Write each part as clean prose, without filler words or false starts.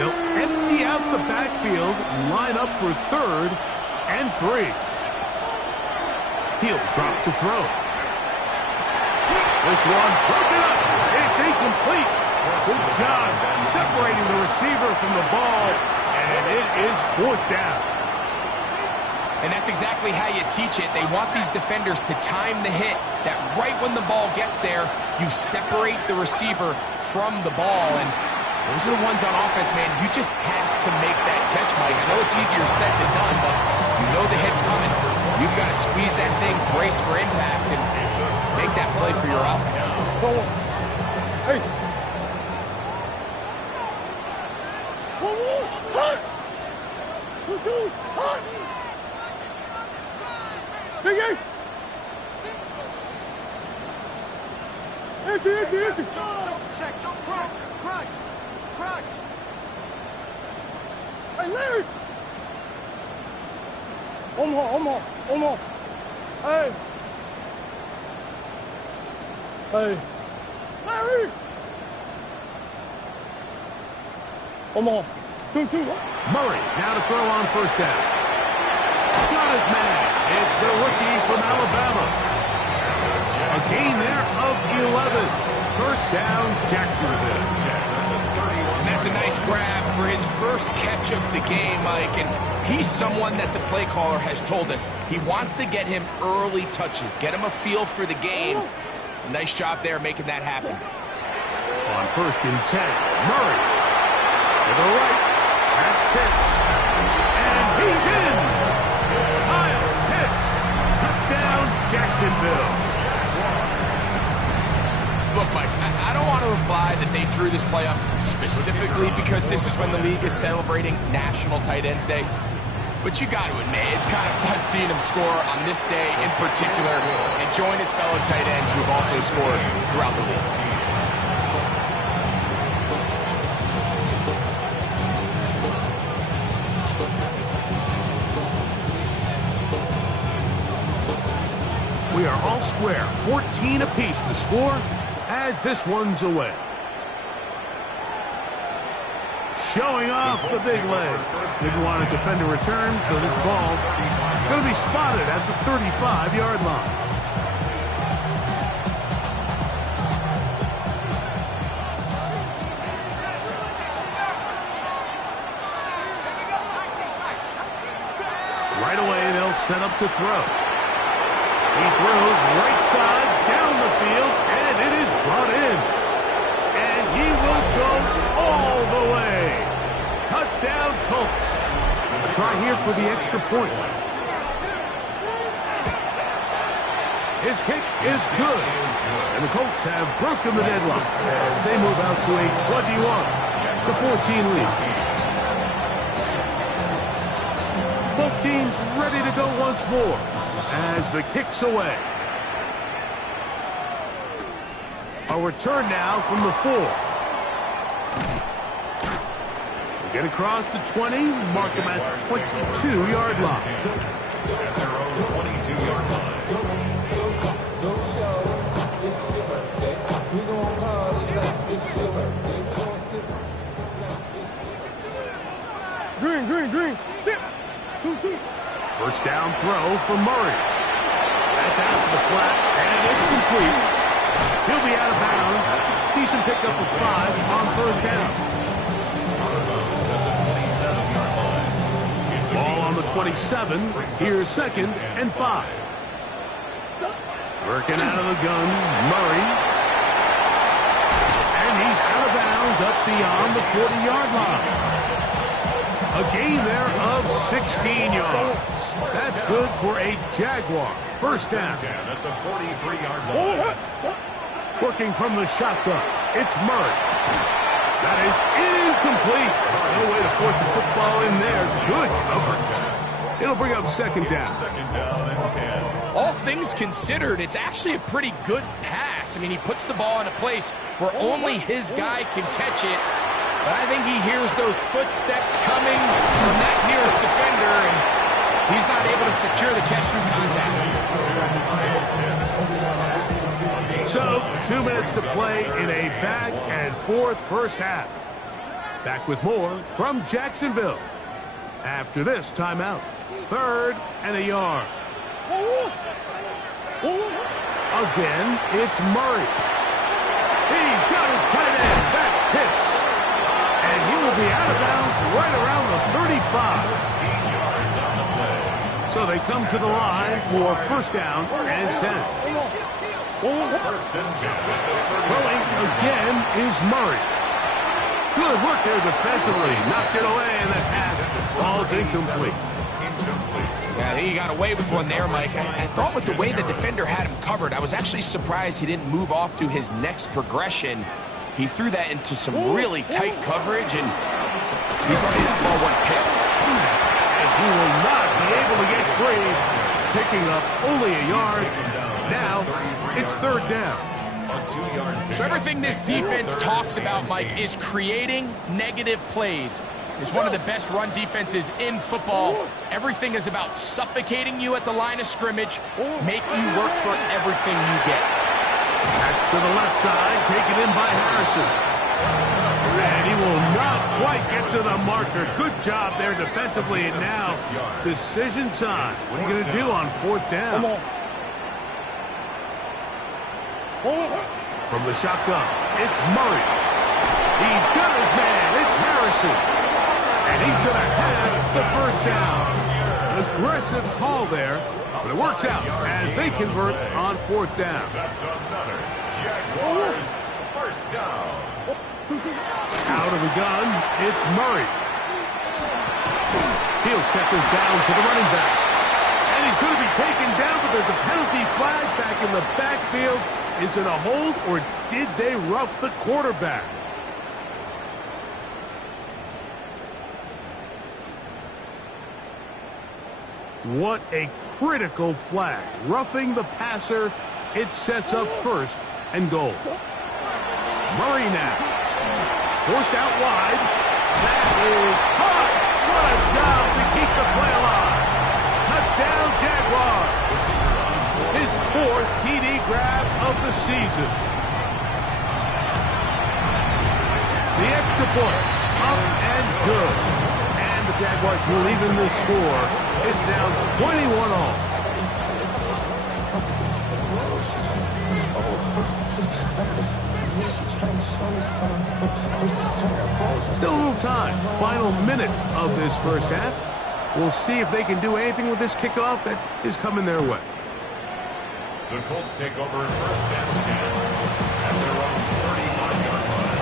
They'll empty out the backfield, line up for 3rd and 3. He'll drop to throw. This one broken up. It's incomplete. Good job separating the receiver from the ball, and it is 4th down. And that's exactly how you teach it. They want these defenders to time the hit, that right when the ball gets there, you separate the receiver from the ball. And those are the ones on offense, man. You just have to make that catch, Mike. I know it's easier said than done, but you know the hit's coming. You've got to squeeze that thing, brace for impact, and make that play for your offense. Hey. Big Ace! Empty! Check, crunch! Hey, Larry! Omaha! Hey! Larry! Omaha! 2-2. Murray now to throw on 1st down. Got his man. It's the rookie from Alabama. A gain there of 11. 1st down, Jacksonville. And that's a nice grab for his first catch of the game, Mike. And he's someone that the play caller has told us he wants to get him early touches, get him a feel for the game. Nice job there making that happen. On 1st and 10, Murray to the right. That's Pitts. And he's in. Kyle Pitts. Touchdown, Jacksonville. Look, Mike, I don't want to imply that they drew this play up specifically because this is when the league is celebrating National Tight Ends Day. But you got to admit, it's kind of fun seeing him score on this day in particular and join his fellow tight ends who have also scored throughout the league. We are all square. 14 apiece the score as this one's away. Showing off the big leg. Didn't want to defend a return, so this ball going to be spotted at the 35-yard line. Right away, they'll set up to throw. He throws right side down the field, and it is brought in. And he will go all the way. Touchdown, Colts. A try here for the extra point. His kick is good. And the Colts have broken the deadlock as they move out to a 21-14 lead. Both teams ready to go once more as the kick's away. A return now from the 4. Get across the 20, mark him at the 22-yard line. At their own 22-yard line. Green. Sit. 2-2. First down throw for Murray. That's out to the flat, and it's complete. He'll be out of bounds. Decent pickup of 5 on 1st down. Ball on the 27. Here's 2nd and 5. Working out of the gun, Murray. And he's out of bounds up beyond the 40-yard line. A gain there of 16 yards. That's good for a Jaguar. First down. At the 43-yard line. Working from the shotgun, it's Murray. That is incomplete. No way to force the football in there. Good coverage. It'll bring up 2nd down. 2nd down and 10. All things considered, it's actually a pretty good pass. I mean, he puts the ball in a place where only his guy can catch it. But I think he hears those footsteps coming from that nearest defender, and he's not able to secure the catch through contact. So, 2 minutes to play in a back-and-forth first half. Back with more from Jacksonville. After this timeout, 3rd and a yard. Again, it's Murray. He's got his tight end. That's Pitts. And he will be out of bounds right around the 35. 13 yards on the play. So they come to the line for 1st down and 10. 1st and 10. Throwing again is Murray. Good work there defensively. Knocked it away, and the pass falls incomplete. Yeah, I think he got away with one there, Mike. I thought with the way the defender had him covered, I was actually surprised he didn't move off to his next progression. He threw that into some really tight coverage, and he's letting that ball one picked. And he will not be able to get free, picking up only a yard. Now it's 3rd down. So everything this defense talks about, Mike, is creating negative plays. It's one of the best run defenses in football. Everything is about suffocating you at the line of scrimmage, make you work for everything you get. That's to the left side, taken in by Harrison. And he will not quite get to the marker. Good job there defensively. And now, decision time. What are you going to do on 4th down? From the shotgun, it's Murray. He's got his man. It's Harrison. And he's going to have the 1st down. Aggressive call there, but it works out as they convert on 4th down. That's another Jaguars 1st down. Out of the gun, it's Murray. He'll check this down to the running back. And he's going to be taken down, but there's a penalty flag back in the backfield. Is it a hold, or did they rough the quarterback? What a critical flag. Roughing the passer, it sets up 1st and goal. Murray now. Forced out wide. That is caught. What a job to keep the play alive. Touchdown, Jaguars. His 4th TD grab of the season. The extra point, up and good. And the Jaguars will even the score. It's now 21 all. Still a little time. Final minute of this 1st half. We'll see if they can do anything with this kickoff that is coming their way. The Colts take over 1st and 10 at their own 35-yard line.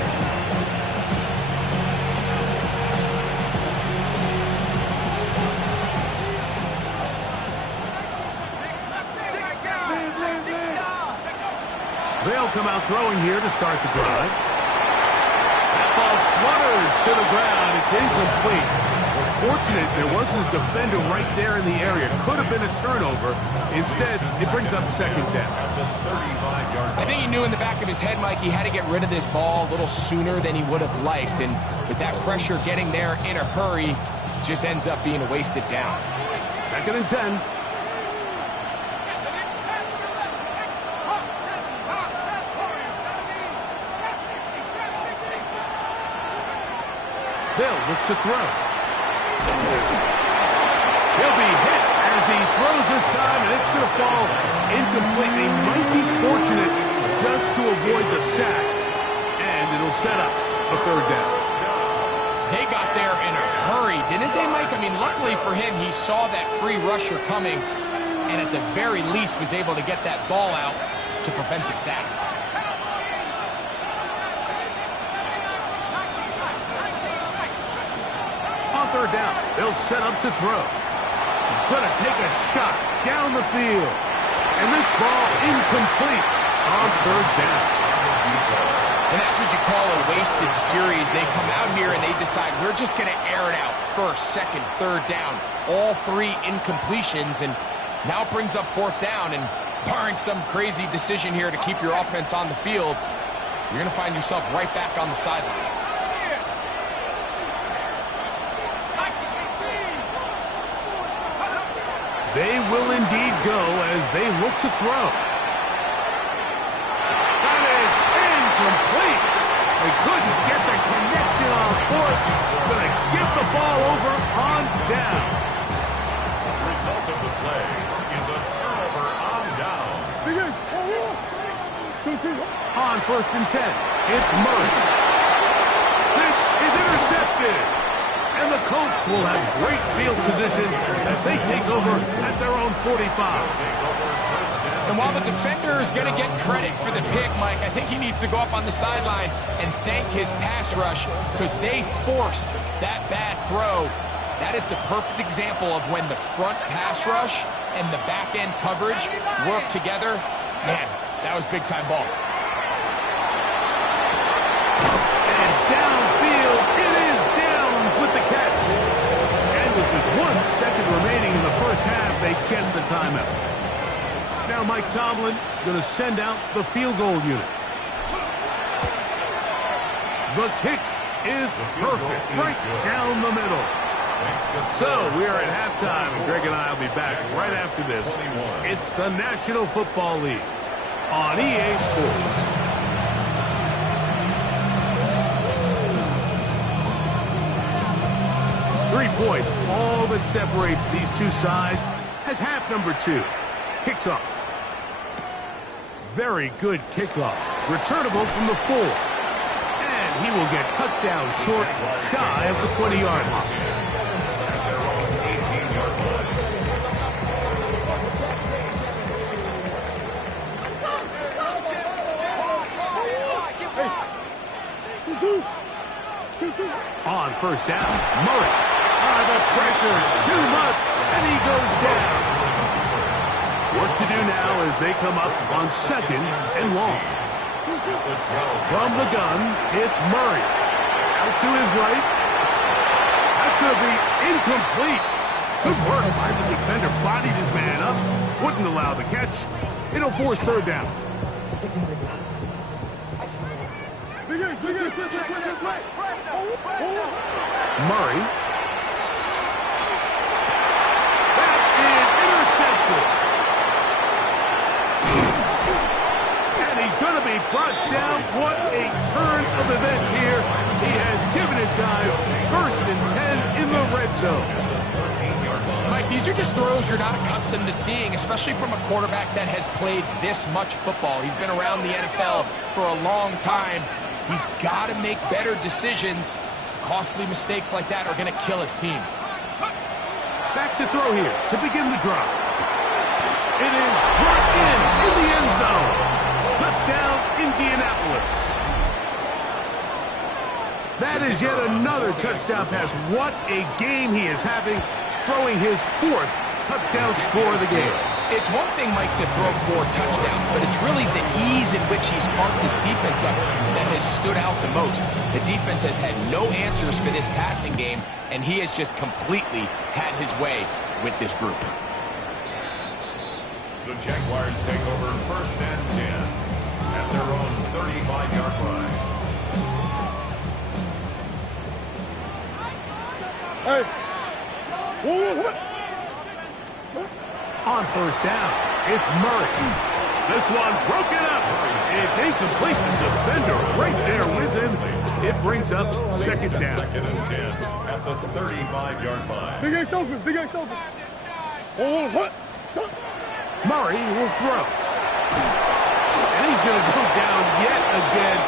They'll come out throwing here to start the drive. That ball flutters to the ground. It's incomplete. Well, fortunate there wasn't a defender right there in the area. Could have been a turnover. Instead, it brings up 2nd down. I think he knew in the back of his head, Mike, he had to get rid of this ball a little sooner than he would have liked. And with that pressure getting there in a hurry, it just ends up being a wasted down. 2nd and 10. They'll look to throw. He'll be hit as he throws this time, and it's going to fall incomplete. They might be fortunate just to avoid the sack, and it'll set up a 3rd down. They got there in a hurry, didn't they, Mike? I mean, luckily for him, he saw that free rusher coming, and at the very least was able to get that ball out to prevent the sack. On 3rd down, they'll set up to throw. He's going to take a shot down the field. And this ball incomplete on 3rd down. And that's what you call a wasted series. They come out here and they decide we're just going to air it out. 1st, 2nd, 3rd down. All 3 incompletions. And now it brings up 4th down. And barring some crazy decision here to keep your offense on the field, you're going to find yourself right back on the sideline. They will indeed go as they look to throw. That is incomplete. They couldn't get the connection on fourth. Going to give the ball over on down. The result of the play is a turnover on down. On 1st and 10, it's Murray. This is intercepted. And the Colts will have great field position as they take over at their own 45. And while the defender is going to get credit for the pick, Mike, I think he needs to go up on the sideline and thank his pass rush because they forced that bad throw. That is the perfect example of when the front pass rush and the back end coverage work together. Man, that was big-time ball. And downfield, it is Downs with the catch. And with just 1 second remaining in the first half, they get the timeout. Now Mike Tomlin going to send out the field goal unit. The kick is perfect, right down the middle. So we are at halftime, and Greg and I will be back right after this. It's the National Football League on EA Sports. Points, all that separates these two sides, as half number 2 kicks off. Very good kickoff. Returnable from the 4. And he will get cut down short, shy of the 20-yard line. On 1st down, Murray. The pressure, too much, and he goes down. Work to do now as they come up on 2nd and long. From the gun, it's Murray. Out to his right. That's going to be incomplete. Good work by the defender. Bodied his man up. Wouldn't allow the catch. It'll force 3rd down. Murray. And he's going to be brought down. What a turn of events here. He has given his guys 1st and 10 in the red zone. Mike, these are just throws you're not accustomed to seeing, especially from a quarterback that has played this much football. He's been around the NFL for a long time. He's got to make better decisions. Costly mistakes like that are going to kill his team. Back to throw here to begin the drive. It is brought in the end zone. Touchdown, Indianapolis. That is yet another touchdown pass. What a game he is having, throwing his 4th touchdown score of the game. It's one thing, Mike, to throw 4 touchdowns, but it's really the ease in which he's carved this defense up that has stood out the most. The defense has had no answers for this passing game, and he has just completely had his way with this group. The Jaguars take over 1st and 10 at their own 35-yard line. Hey. On 1st down, it's Murray. This one broken up. It's incomplete. The defender right there with him. It brings up 2nd down. 2nd and 10 at the 35-yard line. Big Ace open. Big Ace open. What? Murray will throw. And he's going to go down yet again.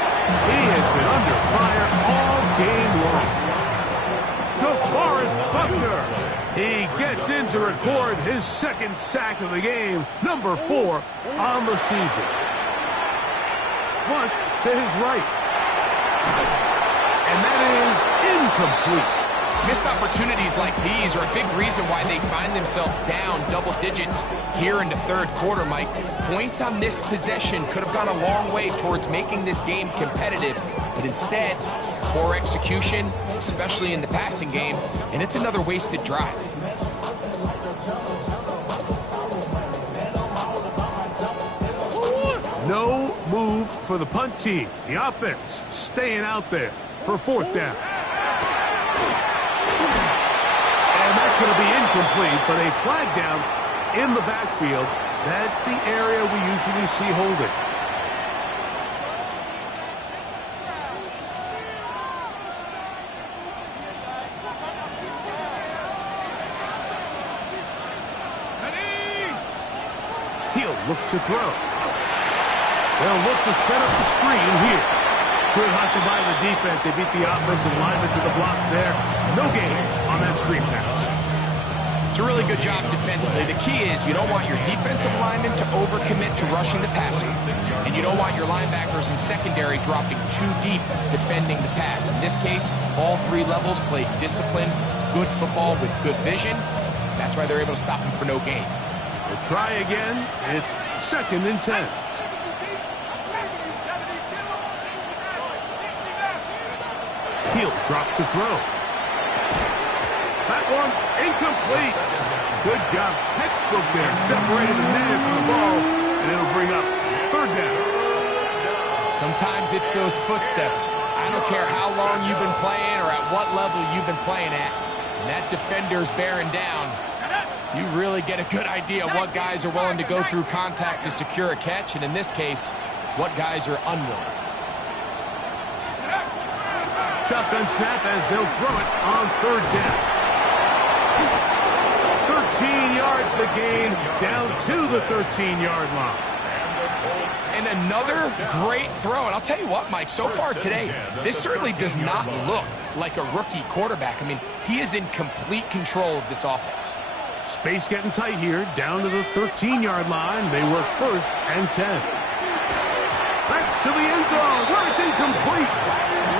He has been under fire all game long. DeForest Buckner. He gets in to record his 2nd sack of the game, number 4 on the season. Flush to his right. And that is incomplete. Missed opportunities like these are a big reason why they find themselves down double digits here in the 3rd quarter, Mike. Points on this possession could have gone a long way towards making this game competitive, but instead, poor execution, especially in the passing game, and it's another wasted drive. No move for the punt team. The offense staying out there for 4th down. And that's going to be incomplete, but a flag down in the backfield. That's the area we usually see holding. He'll look to throw. They'll look to set up the screen here. Good hustle by the defense. They beat the offensive lineman to the blocks there. No gain on that screen pass. It's a really good job defensively. The key is you don't want your defensive linemen to overcommit to rushing the passer, and you don't want your linebackers in secondary dropping too deep defending the pass. In this case, all three levels played disciplined, good football with good vision. That's why they're able to stop him for no gain. They'll try again. It's 2nd and 10. He'll drop to throw. That one incomplete. Good job. Textbook there. Separated the man from the ball, and it'll bring up 3rd down. Sometimes it's those footsteps. I don't care how long you've been playing or at what level you've been playing at. When that defender's bearing down, you really get a good idea of what guys are willing to go through contact to secure a catch, and in this case, what guys are unwilling. Shotgun snap as they'll throw it on 3rd down. 13 yards the gain, down to the 13-yard line. And another great throw. And I'll tell you what, Mike, so far today, this certainly does not look like a rookie quarterback. I mean, he is in complete control of this offense. Space getting tight here, down to the 13-yard line. They work 1st and 10. That's to the end zone, where it's incomplete.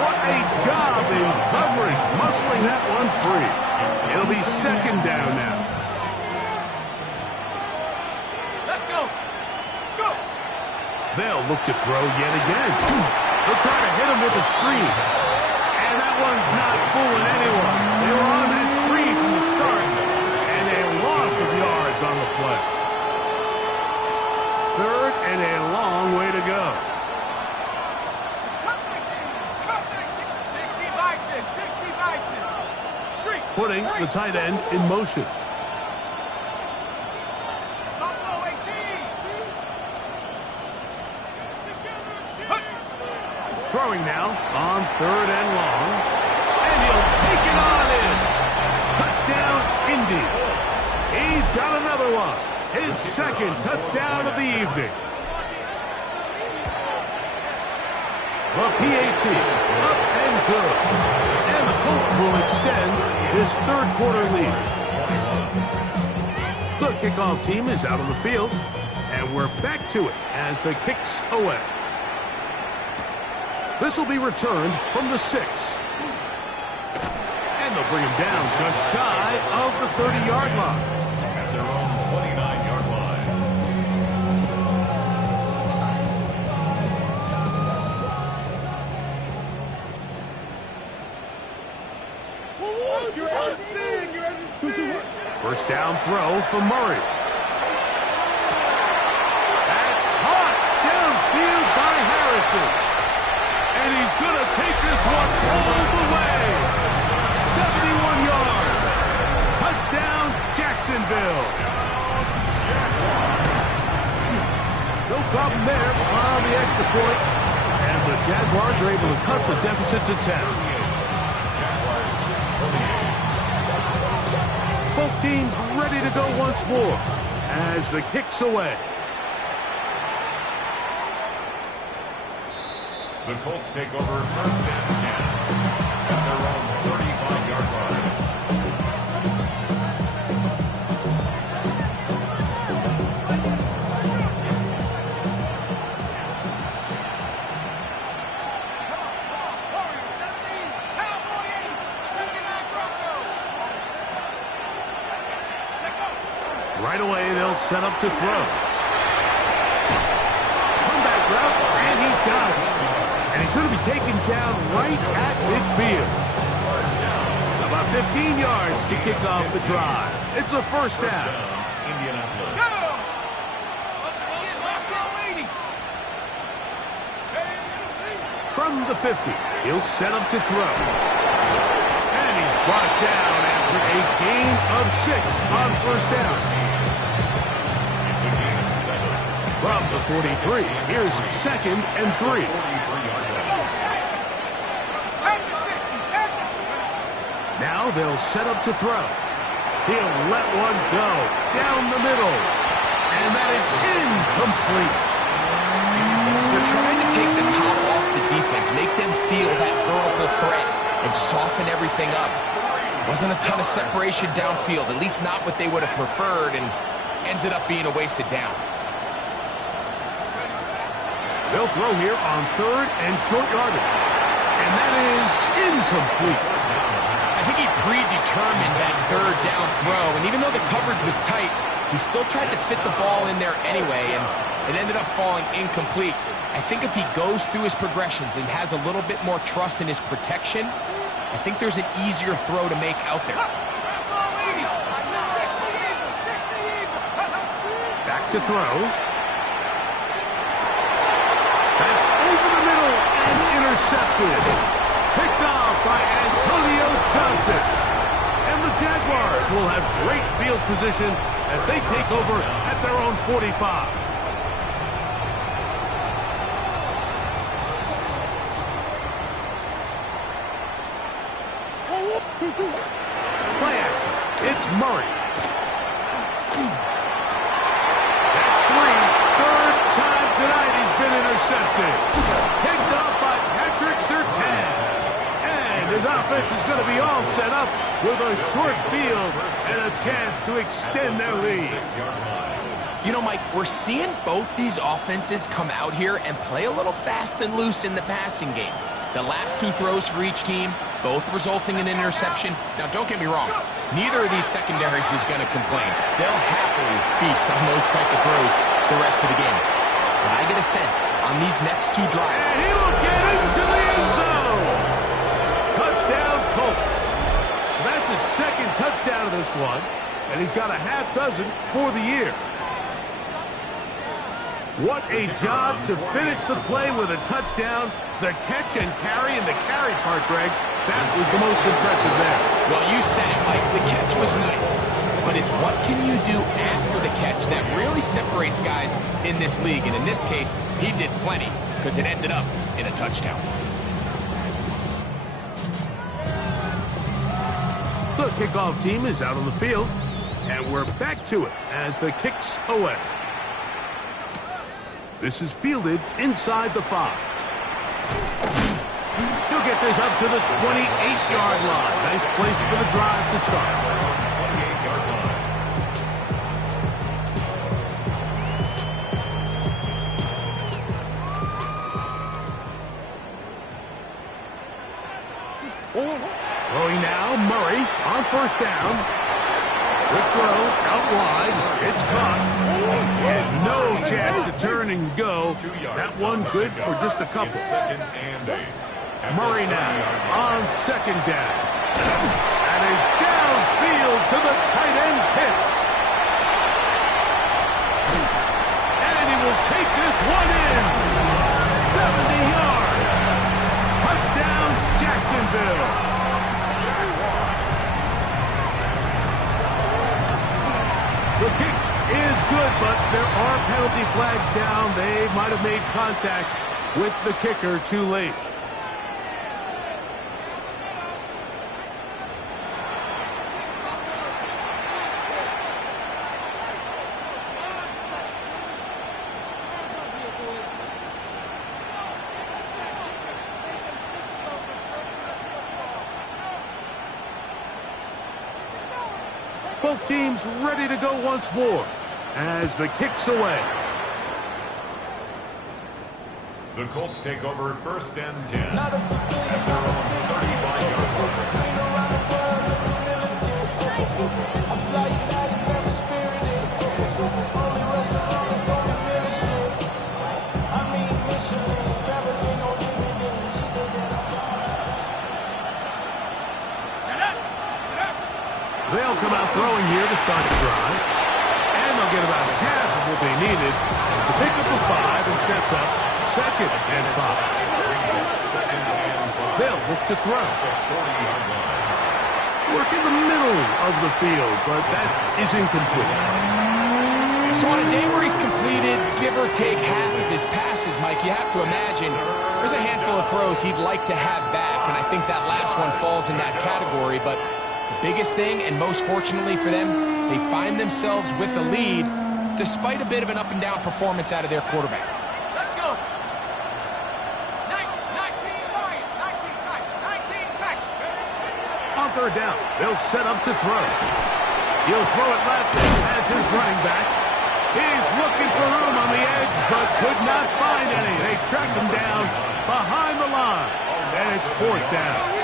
What a job in coverage, muscling that one free. It'll be 2nd down now. Let's go. Let's go. They'll look to throw yet again. They'll try to hit him with a screen. And that one's not fooling anyone. They were on that screen from the start. And a loss of yards on the play. 3rd and a long way to go. Putting the tight end in motion. Throwing now on 3rd and long. And he'll take it on in. Touchdown, Indy. He's got another one. His 2nd touchdown of the evening. The PAT up and good. And the Colts will extend this 3rd quarter lead. The kickoff team is out on the field. And we're back to it as the kick's away. This will be returned from the 6. And they'll bring him down just shy of the 30-yard line. At their own 29-yard line. First down throw for Murray. That's caught downfield by Harrison. And he's going to take this one all the way. 71 yards. Touchdown, Jacksonville. No problem there on the extra point. And the Jaguars are able to cut the deficit to 10. Both teams ready to go once more as the kick's away. The Colts take over 1st and 10 at their own 35-yard line. Right away, they'll set up to throw. Comeback route, and he's got it. And he's going to be taken down right at midfield. About 15 yards to kick off the drive. It's a 1st down. Indianapolis. From the 50, he'll set up to throw. And he's brought down after a gain of 6 on 1st down. It's a gain of 7. From the 43, here's 2nd and 3. Now they'll set up to throw. He'll let one go down the middle. And that is incomplete. They're trying to take the top off the defense, make them feel that vertical threat, and soften everything up. Wasn't a ton of separation downfield, at least not what they would have preferred, and ends it up being a wasted down. They'll throw here on 3rd and short yardage. And that is incomplete. I think he predetermined that 3rd down throw, and even though the coverage was tight, he still tried to fit the ball in there anyway, and it ended up falling incomplete. I think if he goes through his progressions and has a little bit more trust in his protection, I think there's an easier throw to make out there. Back to throw. That's over the middle and intercepted. Picked off by Antonio Johnson. And the Jaguars will have great field position as they take over at their own 45. Play action. It's Murray. That's 3. 3rd time tonight he's been intercepted. Picked off by Patrick Surtain. And his offense is going to be all set up with a short field and a chance to extend their lead. You know, Mike, we're seeing both these offenses come out here and play a little fast and loose in the passing game. The last 2 throws for each team, both resulting in an interception. Now, don't get me wrong. Neither of these secondaries is going to complain. They'll happily feast on those type of throws the rest of the game. But I get a sense on these next 2 drives. And he will get into the end zone. Touchdown, Colts. That's his 2nd touchdown of this one, and he's got a half dozen for the year. What a job to finish the play with a touchdown. The catch and carry, and the carry part, Greg, that was the most impressive there. Well, you said it, Mike. The catch was nice. But it's what can you do after the catch that really separates guys in this league. And in this case, he did plenty because it ended up in a touchdown. The kickoff team is out on the field, and we're back to it as the kick's away. This is fielded inside the 5. He'll get this up to the 28-yard line. Nice place for the drive to start. 28-yard line. Throwing now, Murray on 1st down. Quick throw, out wide. It's caught. And no chance to turn and go. That one good for just a couple. 2nd and 8. Murray now on 2nd down. And is downfield to the tight end Pitts. And he will take this one in. 70 yards. Touchdown, Jacksonville. The kick is good, but there are penalty flags down. They might have made contact with the kicker too late. Both teams ready to go once more as the kick's away. The Colts take over 1st and 10. At their own 35-yard They'll come out throwing here to start the drive. And they'll get about half of what they needed to pick up a 5 and sets up 2nd and 5. They'll look to throw. Work in the middle of the field, but that is incomplete. So on a day where he's completed, give or take half of his passes, Mike, you have to imagine there's a handful of throws he'd like to have back, and I think that last one falls in that category, but the biggest thing, and most fortunately for them, they find themselves with a lead, despite a bit of an up-and-down performance out of their quarterback. Let's go. 19 tight. 19 tight. On third down, they'll set up to throw. He'll throw it left and has his running back. He's looking for room on the edge, but could not find any. They tracked him down behind the line, and it's fourth down.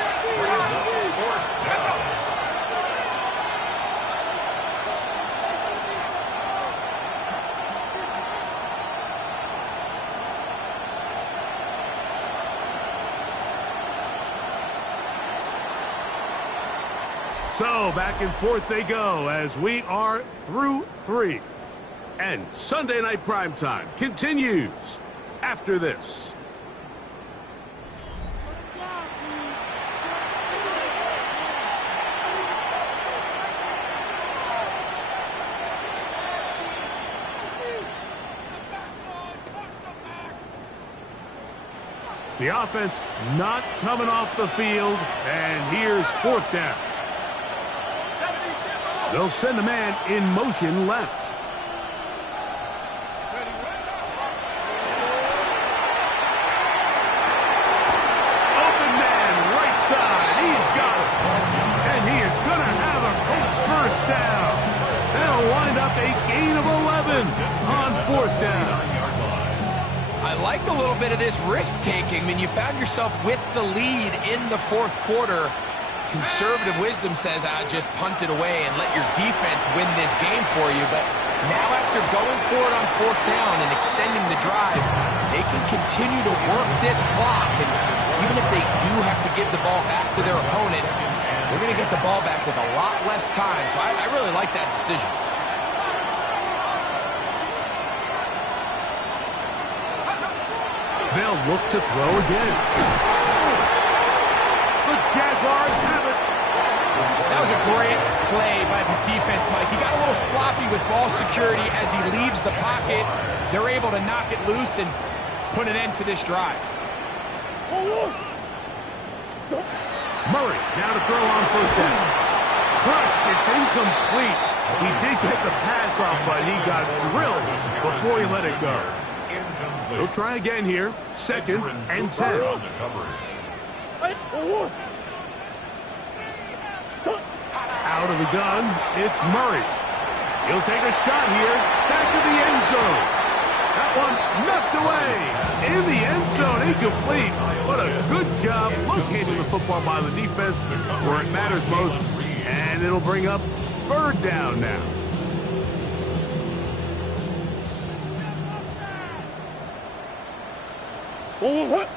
So back and forth they go as we are through 3. And Sunday Night Primetime continues after this. The offense not coming off the field, and here's fourth down. They'll send a man in motion left. Open man, right side. He's got it. And he is going to have a Colts first down. That'll wind up a gain of 11 on fourth down. I liked a little bit of this risk-taking when you found yourself with the lead in the fourth quarter. Conservative wisdom says, just punt it away and let your defense win this game for you. But now after going for it on fourth down and extending the drive, they can continue to work this clock. And even if they do have to give the ball back to their opponent, they're going to get the ball back with a lot less time. So I really like that decision. They'll look to throw again. The Jaguars have it. That was a great play by the defense, Mike. He got a little sloppy with ball security as he leaves the pocket. They're able to knock it loose and put an end to this drive. Murray now to throw on first down. Crushed. It's incomplete. He did get the pass off, but he got drilled before he let it go. He'll try again here. Second and 10. Out of the gun, it's Murray. He'll take a shot here. Back to the end zone. That one knocked away. In the end zone, incomplete. What a good job locating the football by the defense where it matters most. And it'll bring up third down now. What?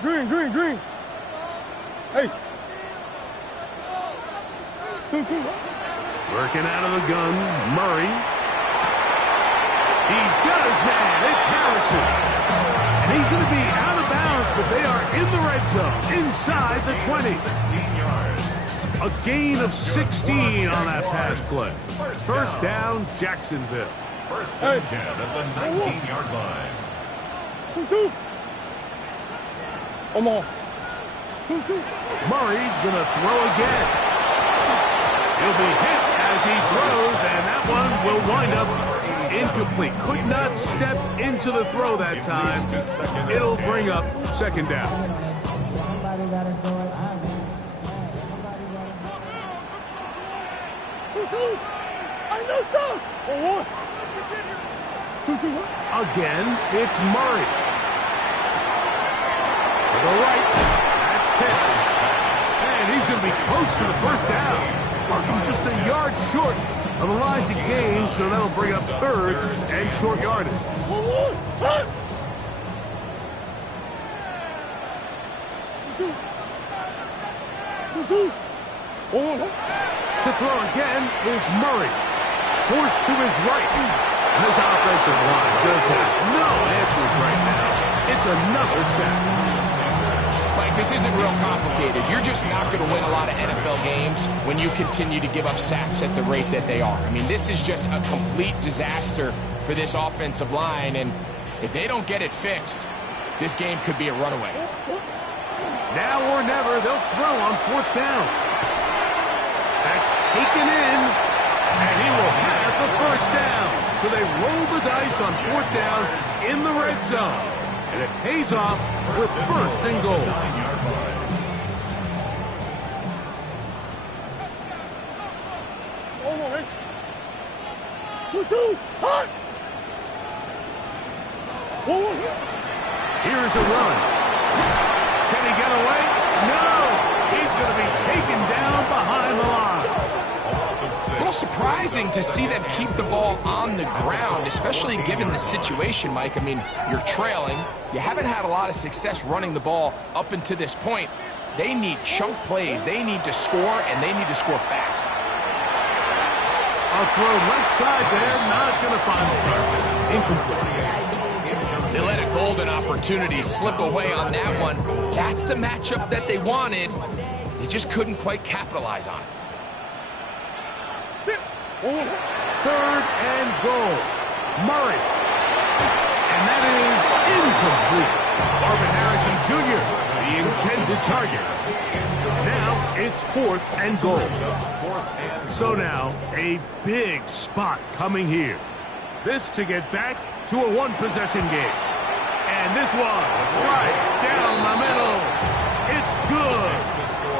Green. Hey. Two. Working out of the gun, Murray. He's got his man. It's Harrison. And he's going to be out of bounds, but they are in the red zone, inside the 20. 16 yards. A gain of 16 on that pass play. First down, Jacksonville. First and 10 at the 19-yard line. Two. Come on. Two. Murray's going to throw again. He'll be hit as he throws, and that one will wind up incomplete. Could not step into the throw that time. It'll bring up second down. Two. I know sauce. Two. Again, it's Murray. To the right. That's pitch. And he's going to be close to the first down. Marking just a yard short of the line to gain, so that'll bring up third and short yardage. Two. To throw again is Murray. Forced to his right. And this offensive line just has no answers right now. It's another sack. Mike, this isn't real complicated. You're just not going to win a lot of NFL games when you continue to give up sacks at the rate that they are. I mean, this is just a complete disaster for this offensive line, and if they don't get it fixed, this game could be a runaway. Now or never, they'll throw on fourth down. That's taken in. And he will have the first down. So they roll the dice on fourth down in the red zone. And it pays off with first and goal. 9-yard line. Hot! Here's a run. Can he get away? No! He's going to be taken down behind the line. A little surprising to see them keep the ball on the ground, especially given the situation, Mike. I mean, you're trailing. You haven't had a lot of success running the ball up until this point. They need chunk plays. They need to score, and they need to score fast. A throw left side there, not going to find the target. Incomplete. They let a golden opportunity slip away on that one. That's the matchup that they wanted. They just couldn't quite capitalize on it. Third and goal. Murray. And that is incomplete. Marvin Harrison Jr., the intended target. Now it's fourth and goal. So now a big spot coming here. This to get back to a one-possession game. And this one right down the middle. It's good.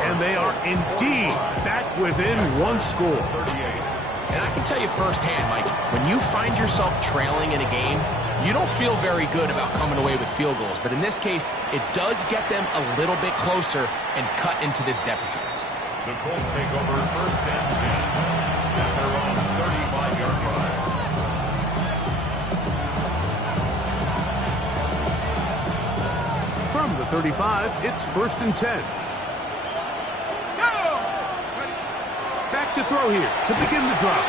And they are indeed back within one score. And I can tell you firsthand, Mike, when you find yourself trailing in a game, you don't feel very good about coming away with field goals. But in this case, it does get them a little bit closer and cut into this deficit. The Colts take over first and 10 at their own 35-yard line. From the 35, it's first and 10. Back to throw here to begin the drop.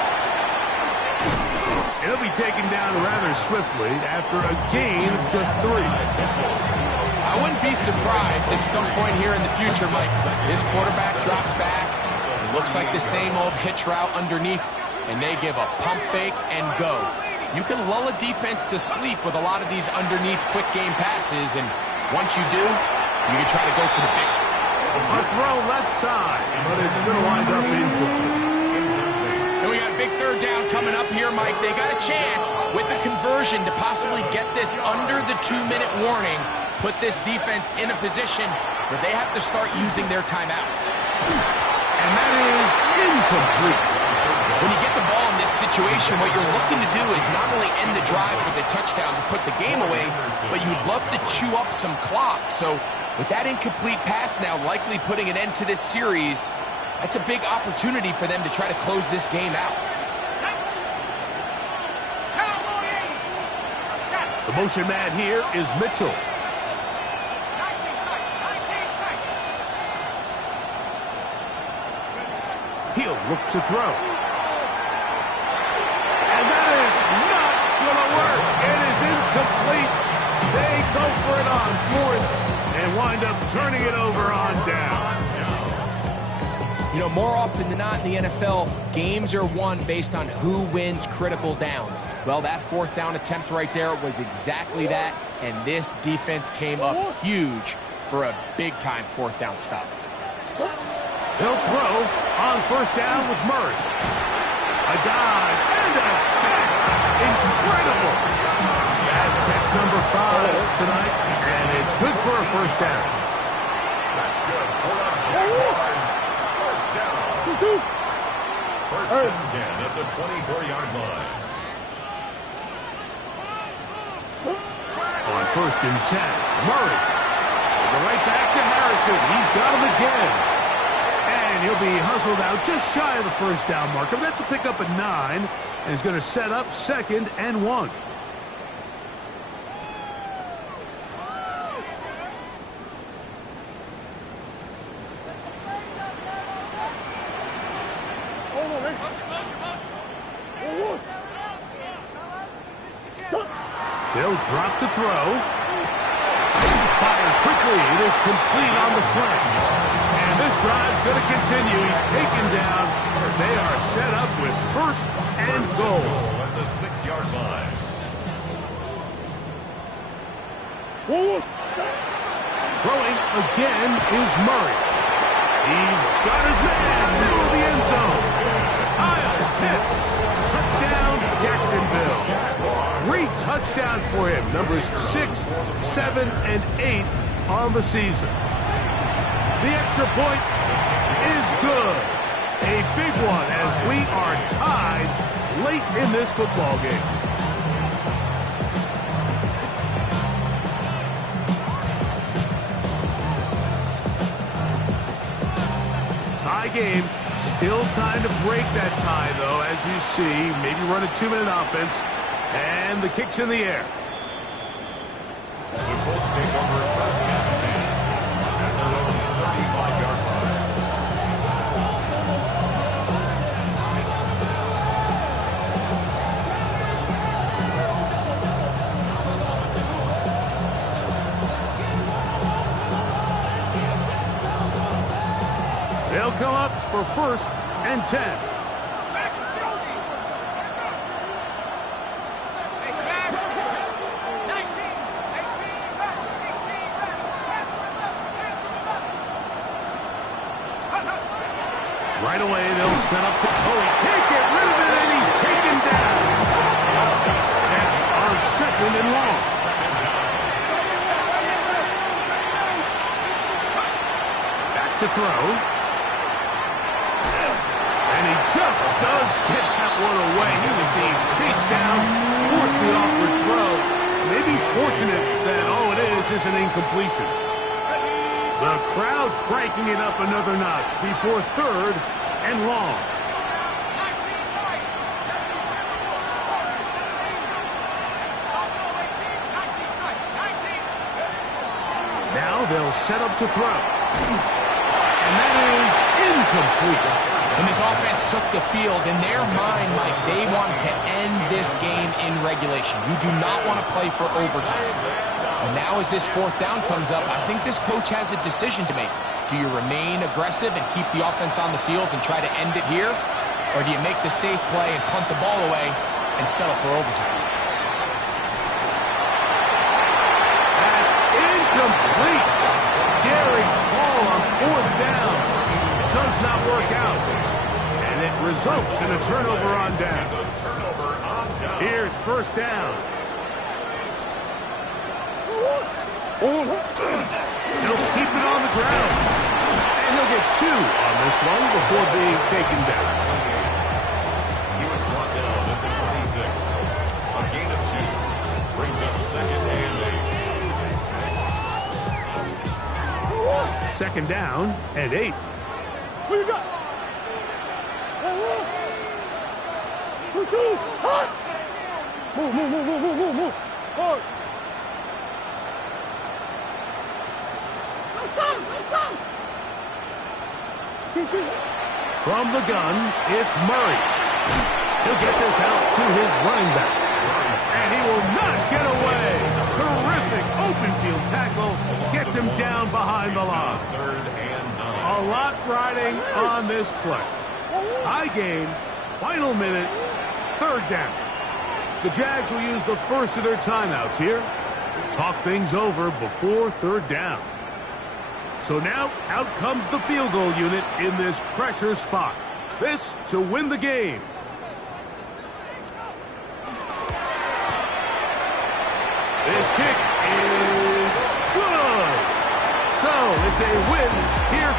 He'll be taken down rather swiftly after a gain of just 3. I wouldn't be surprised if some point here in the future, Mike, this quarterback drops back. It looks like the same old hitch route underneath, and they give a pump fake and go. You can lull a defense to sleep with a lot of these underneath quick game passes, and once you do, you can try to go for the big one. A throw left side, but it's going to wind up incomplete. And we got a big third down coming up here, Mike. They got a chance with a conversion to possibly get this under the 2-minute warning, put this defense in a position where they have to start using their timeouts. And that is incomplete. When you get the ball in this situation, what you're looking to do is not only end the drive with a touchdown to put the game away, but you'd love to chew up some clock. So with that incomplete pass now likely putting an end to this series, that's a big opportunity for them to try to close this game out. The motion man here is Mitchell. He'll look to throw. And that is not going to work. It is incomplete. They go for it on fourth and wind up turning it over on down. You know, more often than not in the NFL, games are won based on who wins critical downs. Well, that fourth down attempt right there was exactly that, and this defense came up huge for a big-time fourth down stop. He'll throw on first down with Murray. A dive and a catch. Incredible. That's catch number 5 tonight, and it's good for a first down. That's good. Hold on, Jaguars. First down. First and 10 at the 24-yard line. On first and 10, Murray. Go right back to Harrison. He's got him again. And he'll be hustled out just shy of the first down marker. That's a pickup at 9, and he's going to set up second and 1. They'll drop to throw. Fires quickly. It is complete on the slant. And this drive's going to continue. He's taken down. They are set up with first and goal At the 6-yard line. Throwing again is Murray. He's got his man, middle of the end zone. Kyle Pitts. touchdown for him. Numbers 6, 7, and 8 on the season. The extra point is good. A big one as we are tied late in this football game. Tie game. Still time to break that tie, though, as you see. Maybe run a 2-minute offense. And the kick's in the air. The Colts take over first and 10 at their own 35-yard line. They'll come up for first and 10. Right away, they'll set up to... Oh, he can't get rid of it, and he's taken down. And on second and long. Back to throw. And he just does get that one away. He was being chased down, forced the awkward throw. Maybe he's fortunate that all it is an incompletion. The crowd cranking it up another notch before third and long. Now they'll set up to throw. And that is incomplete. And this offense took the field. In their mind, Mike, they want to end this game in regulation. You do not want to play for overtime. And now as this fourth down comes up, I think this coach has a decision to make. Do you remain aggressive and keep the offense on the field and try to end it here? Or do you make the safe play and punt the ball away and settle for overtime? That's incomplete. Daring ball on fourth down. Does not work out. And it results in a turnover on down. Here's first down. He'll keep it on the ground. And he'll get 2 on this one before being taken down. He was brought down at the 26. A gain of 2 brings up second and 8. Second down and 8. What you got? 2-2. Hot. Move. Hard. From the gun, it's Murray. He'll get this out to his running back. And he will not get away. Terrific open field tackle. Gets him down behind the line. Third and 9. A lot riding on this play. High game, final minute, third down. The Jags will use the first of their timeouts here. Talk things over before third down. So now, out comes the field goal unit in this pressure spot. This to win the game. This kick is good. So, it's a win here